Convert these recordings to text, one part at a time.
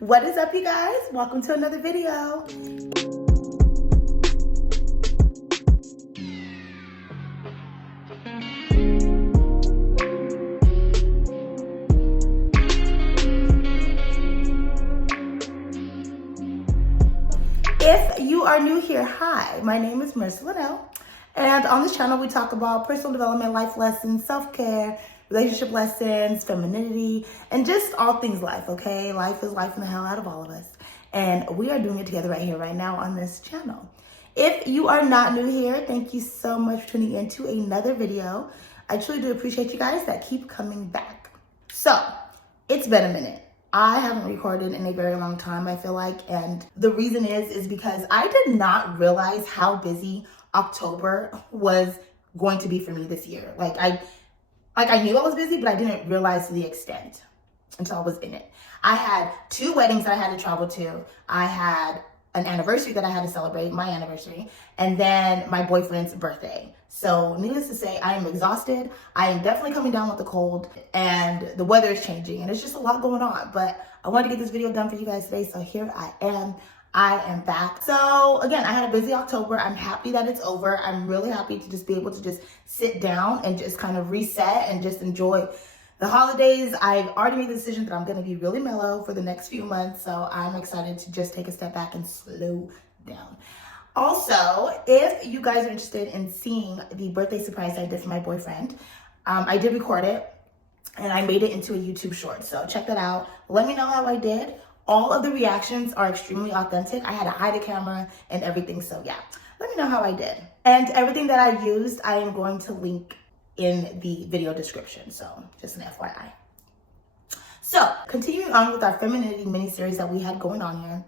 What is up, you guys? Welcome to another video. If you are new here, hi, my name is Marissa Linnell, and on this channel we talk about personal development, life lessons, self-care, relationship lessons, femininity, and just all things life, okay? Life is life in the hell out of all of us, and we are doing it together right here, right now on this channel. If you are not new here, thank you so much for tuning into another video. I truly do appreciate you guys that keep coming back. So, it's been a minute. I haven't recorded in a very long time, I feel like, and the reason is because I did not realize how busy October was going to be for me this year. I knew I was busy, but I didn't realize the extent until I was in it. I had 2 weddings that I had to travel to. I had an anniversary that I had to celebrate, my anniversary, and then my boyfriend's birthday. So needless to say, I am exhausted. I am definitely coming down with the cold, and the weather is changing, and it's just a lot going on. But I wanted to get this video done for you guys today, so here I am. I am back. So again, I had a busy October. I'm happy that it's over. I'm really happy to just be able to just sit down and just kind of reset and just enjoy the holidays. I've already made the decision that I'm going to be really mellow for the next few months. So I'm excited to just take a step back and slow down. Also, if you guys are interested in seeing the birthday surprise I did for my boyfriend, I did record it and I made it into a YouTube short. So check that out. Let me know how I did. All of the reactions are extremely authentic. I had to hide a camera and everything. So yeah, let me know how I did. And everything that I used, I am going to link in the video description. So just an FYI. So continuing on with our femininity mini-series that we had going on here,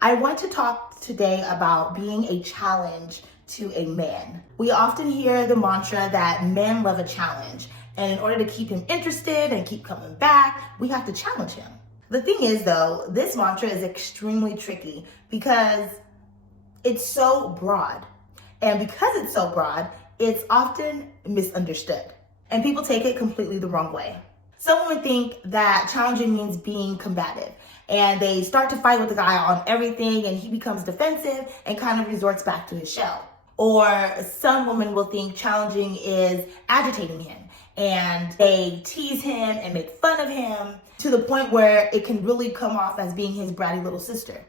I want to talk today about being a challenge to a man. We often hear the mantra that men love a challenge. And in order to keep him interested and keep coming back, we have to challenge him. The thing is though, this mantra is extremely tricky because it's so broad. And because it's so broad, it's often misunderstood. And people take it completely the wrong way. Some would think that challenging means being combative. And they start to fight with the guy on everything and he becomes defensive and kind of resorts back to his shell. Or some women will think challenging is agitating him. And they tease him and make fun of him to the point where it can really come off as being his bratty little sister.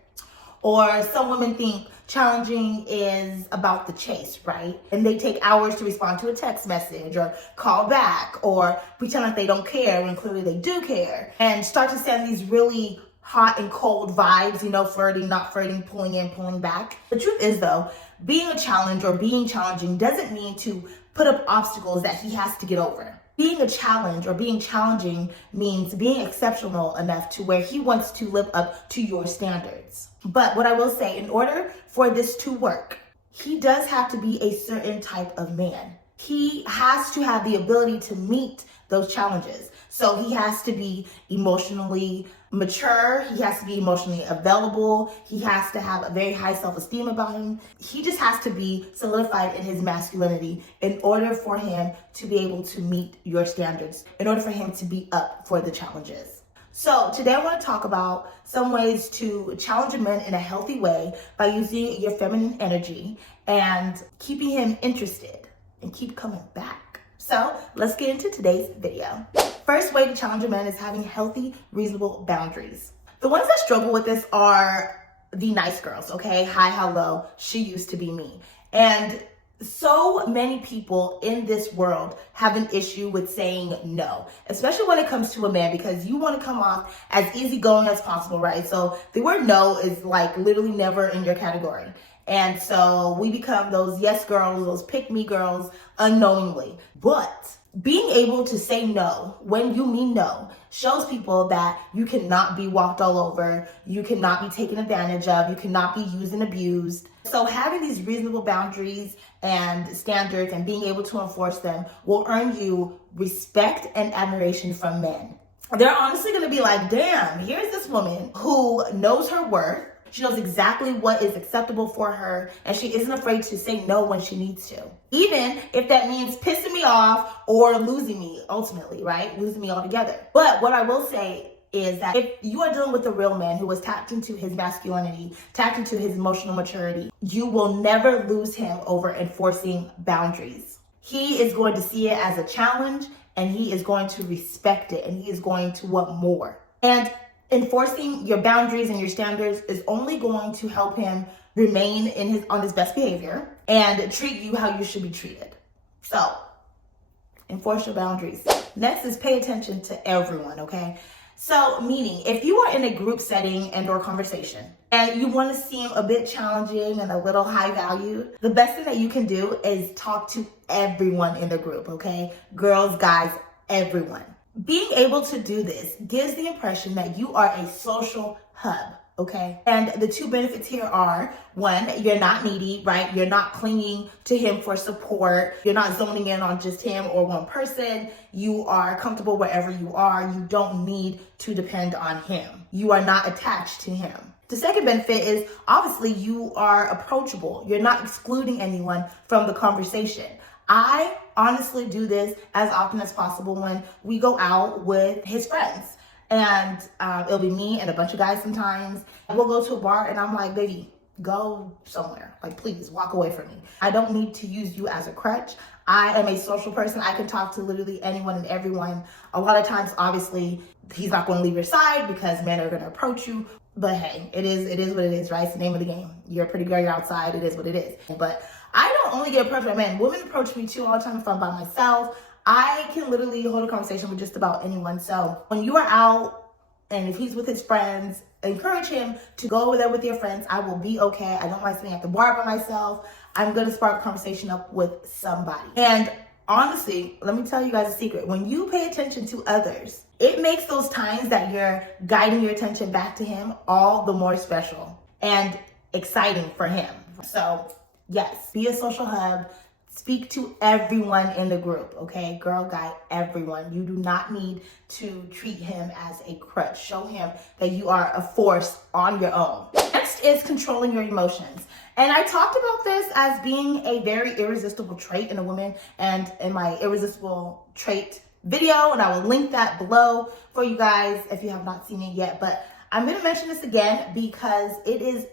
Or some women think challenging is about the chase, right? And they take hours to respond to a text message or call back or pretend like they don't care when clearly they do care. And start to send these really hot and cold vibes, you know, flirting, not flirting, pulling in, pulling back. The truth is though, being a challenge or being challenging doesn't mean to put up obstacles that he has to get over. Being a challenge or being challenging means being exceptional enough to where he wants to live up to your standards. But what I will say, in order for this to work, he does have to be a certain type of man. He has to have the ability to meet those challenges. So he has to be emotionally mature. He has to be emotionally available. He has to have a very high self-esteem about him. He just has to be solidified in his masculinity in order for him to be able to meet your standards, in order for him to be up for the challenges. So today I want to talk about some ways to challenge a man in a healthy way by using your feminine energy and keeping him interested and keep coming back. So let's get into today's video. First way to challenge a man is having healthy, reasonable boundaries. The ones that struggle with this are the nice girls, okay? Hi, hello, she used to be me. And so many people in this world have an issue with saying no, especially when it comes to a man, because you want to come off as easygoing as possible, right? So the word no is like literally never in your category. And so we become those yes girls, those pick me girls unknowingly. But being able to say no when you mean no shows people that you cannot be walked all over, you cannot be taken advantage of, you cannot be used and abused. So having these reasonable boundaries and standards and being able to enforce them will earn you respect and admiration from men. They're honestly going to be like, damn, here's this woman who knows her worth. She knows exactly what is acceptable for her, and she isn't afraid to say no when she needs to. Even if that means pissing me off or losing me, ultimately, right? Losing me altogether. But what I will say is that if you are dealing with a real man who is tapped into his masculinity, tapped into his emotional maturity, you will never lose him over enforcing boundaries. He is going to see it as a challenge, and he is going to respect it, and he is going to want more. And enforcing your boundaries and your standards is only going to help him remain on his best behavior and treat you how you should be treated. So, enforce your boundaries. Next is pay attention to everyone, okay? So, meaning, if you are in a group setting and or conversation and you want to seem a bit challenging and a little high value, the best thing that you can do is talk to everyone in the group, okay? Girls, guys, everyone. Being able to do this gives the impression that you are a social hub, okay? And the two benefits here are, one, you're not needy, right? You're not clinging to him for support. You're not zoning in on just him or one person. You are comfortable wherever you are. You don't need to depend on him. You are not attached to him. The second benefit is, obviously, you are approachable. You're not excluding anyone from the conversation. I honestly do this as often as possible when we go out with his friends. And it'll be me and a bunch of guys sometimes. We'll go to a bar and I'm like, baby, go somewhere. Like, please walk away from me. I don't need to use you as a crutch. I am a social person. I can talk to literally anyone and everyone. A lot of times, obviously, he's not going to leave your side because men are going to approach you. But hey, it is what it is, right? It's the name of the game. You're a pretty girl, you're outside. It is what it is. But I don't only get approached by men. Women approach me too all the time if I'm by myself. I can literally hold a conversation with just about anyone. So when you are out and if he's with his friends, encourage him to go over there with your friends. I will be okay. I don't mind sitting at the bar by myself. I'm going to spark a conversation up with somebody. And honestly, let me tell you guys a secret. When you pay attention to others, it makes those times that you're guiding your attention back to him all the more special and exciting for him. So yes, be a social hub. Speak to everyone in the group, okay? Girl, guy, everyone. You do not need to treat him as a crutch. Show him that you are a force on your own. Next is controlling your emotions. And I talked about this as being a very irresistible trait in a woman and in my irresistible trait video, and I will link that below for you guys if you have not seen it yet. But I'm going to mention this again because it is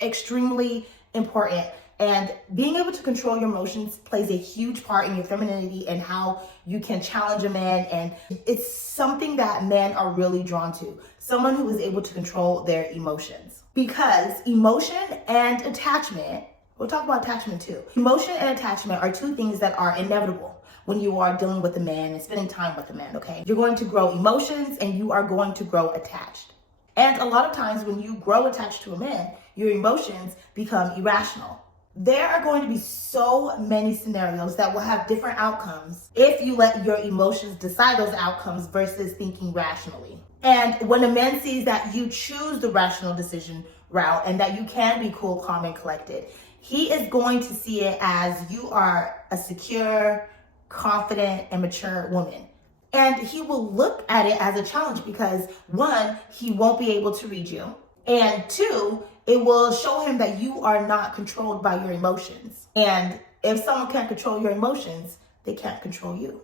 extremely important. And being able to control your emotions plays a huge part in your femininity and how you can challenge a man. And it's something that men are really drawn to. Someone who is able to control their emotions. Because emotion and attachment, we'll talk about attachment too. Emotion and attachment are two things that are inevitable when you are dealing with a man and spending time with a man, okay? You're going to grow emotions and you are going to grow attached. And a lot of times when you grow attached to a man, your emotions become irrational. There are going to be so many scenarios that will have different outcomes if you let your emotions decide those outcomes versus thinking rationally. And when a man sees that you choose the rational decision route and that you can be cool, calm, and collected, he is going to see it as you are a secure, confident, and mature woman. And he will look at it as a challenge because, one, he won't be able to read you. And two, it will show him that you are not controlled by your emotions. And if someone can't control your emotions, they can't control you.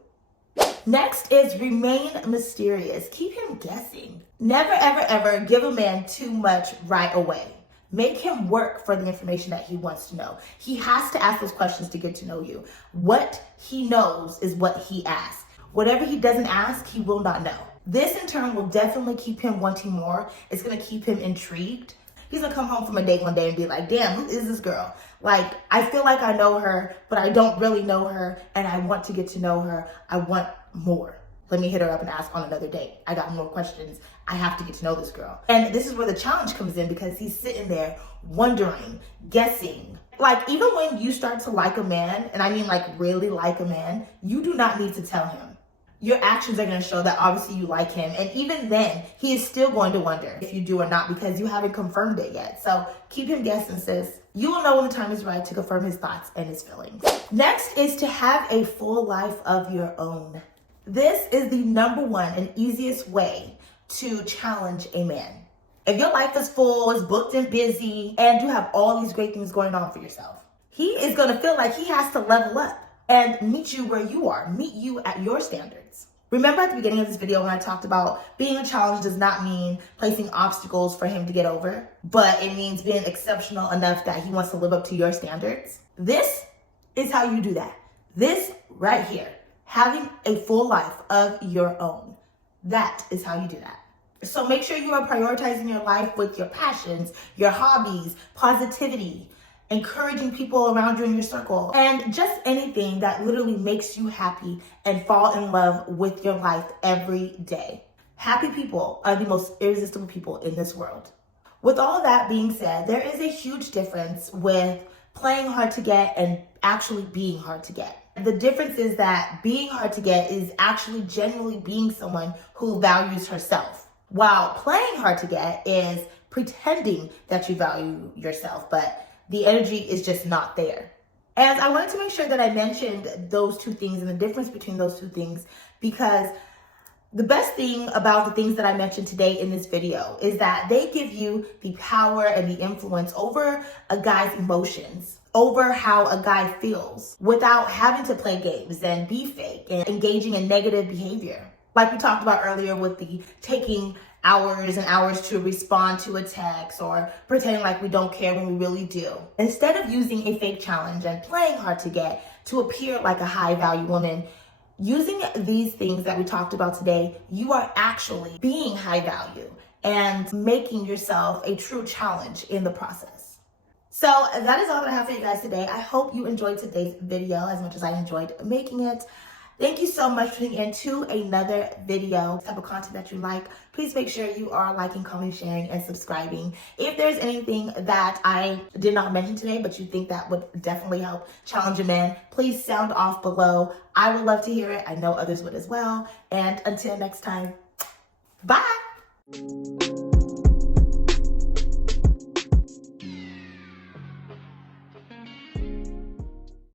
Next is remain mysterious. Keep him guessing. Never, ever, ever give a man too much right away. Make him work for the information that he wants to know. He has to ask those questions to get to know you. What he knows is what he asks. Whatever he doesn't ask, he will not know. This in turn will definitely keep him wanting more. It's going to keep him intrigued. He's going to come home from a date one day and be like, damn, who is this girl? Like, I feel like I know her, but I don't really know her, and I want to get to know her. I want more. Let me hit her up and ask on another date. I got more questions. I have to get to know this girl. And this is where the challenge comes in because he's sitting there wondering, guessing. Like, even when you start to like a man, and I mean like really like a man, you do not need to tell him. Your actions are going to show that obviously you like him. And even then, he is still going to wonder if you do or not because you haven't confirmed it yet. So keep him guessing, sis. You will know when the time is right to confirm his thoughts and his feelings. Next is to have a full life of your own. This is the number one and easiest way to challenge a man. If your life is full, is booked and busy, and you have all these great things going on for yourself, he is going to feel like he has to level up and meet you where you are, meet you at your standards. Remember at the beginning of this video when I talked about being a challenge does not mean placing obstacles for him to get over, but it means being exceptional enough that he wants to live up to your standards? This is how you do that. This right here, having a full life of your own. That is how you do that. So make sure you are prioritizing your life with your passions, your hobbies, positivity, encouraging people around you in your circle, and just anything that literally makes you happy and fall in love with your life every day. Happy people are the most irresistible people in this world. With all that being said, there is a huge difference with playing hard to get and actually being hard to get. The difference is that being hard to get is actually genuinely being someone who values herself, while playing hard to get is pretending that you value yourself, but the energy is just not there. And I wanted to make sure that I mentioned those two things and the difference between those two things, because the best thing about the things that I mentioned today in this video is that they give you the power and the influence over a guy's emotions, over how a guy feels, without having to play games and be fake and engaging in negative behavior. Like we talked about earlier with the taking hours and hours to respond to a text or pretending like we don't care when we really do. Instead of using a fake challenge and playing hard to get to appear like a high value woman, using these things that we talked about today, you are actually being high value and making yourself a true challenge in the process. So that is all that I have for you guys today. I hope you enjoyed today's video as much as I enjoyed making it. Thank you so much for tuning in to another video. Type of content that you like, please make sure you are liking, commenting, sharing, and subscribing. If there's anything that I did not mention today, but you think that would definitely help challenge a man, please sound off below. I would love to hear it. I know others would as well. And until next time, bye.